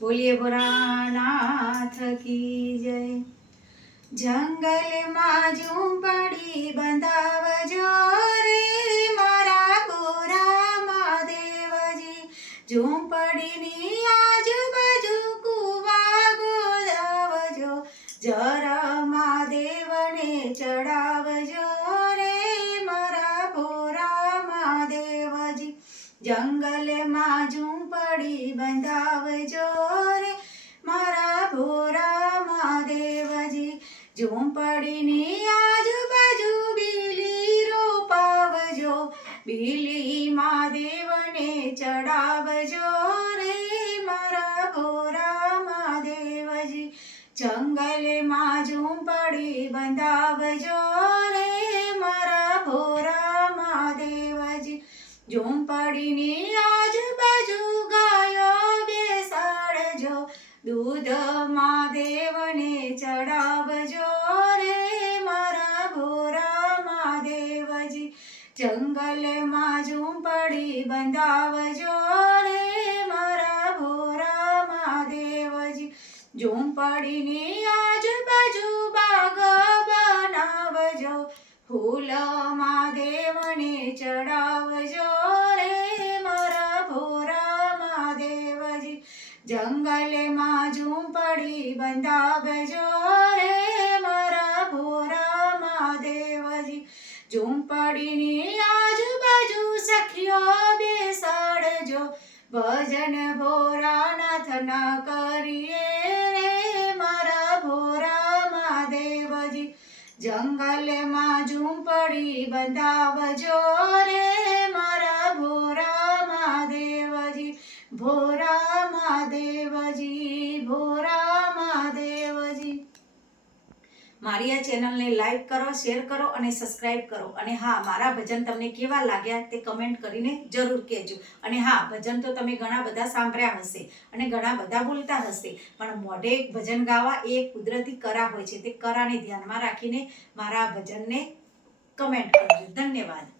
बोलिए भोलानाथ की जय। जंगल में झूंपड़ी बंधावजो रे मारा गोरा महादेवजी। झूंपड़ी नी आजूबाजू कुवा गोदावजो, जरा महादेव ने चढ़ावजो रे मारा भोरा महादेवजी। जंगल में झूंपड़ी बंधावजो रे मारा भोरा महादेवजी। झूंपड़ीनी आजूबाजू बीली रोपावजो, बीली महादेवने चढ़ावजो रे मारा भोरा महादेवजी। जंगल में झूंपड़ी बंधावजो रे मारा भोरा महादेवजी। झूंपड़ीनी आजूबाजू गायो बेसाड़जो, दूध महादेवने चढ़ावजो रे मारा भोरा महादेवजी। जंगल में झूंपड़ी बंधावजो रे मारा भोरा महादेवजी। झूंपड़ीनी आजूबाजू बाग बनावजो, फूल महादेवने चढ़ावजो रे मारा भोरा महादेवजी। जंगल में झूंपड़ी बंधावजो रे मारा भोरा महादेवजी। झूंपड़ीनी आजूबाजू सखियो बेसाड़जो, भजन भोरानाथ ना करिए रे मारा भोरा महादेवजी। जंगल में झूंपड़ी बंधावजो रे मारा भोरा महादेवजी। भोरा महादेवजी, भोरा महादेवजी। મારી આ ચેનલને લાઈક કરો, શેર કરો અને સબસ્ક્રાઇબ કરો. અને હા, મારા ભજન તમને કેવા લાગ્યા તે કમેન્ટ કરીને જરૂર કહેજો. અને હા, ભજન તો તમે ઘણા બધા સાંભળ્યા હશે અને ઘણા બધા બોલતા હશે, પણ મોઢે ભજન ગાવા એ કુદરતી કરા હોય છે. તે કરાને ધ્યાનમાં રાખીને મારા ભજનને કમેન્ટ કરજો. ધન્યવાદ.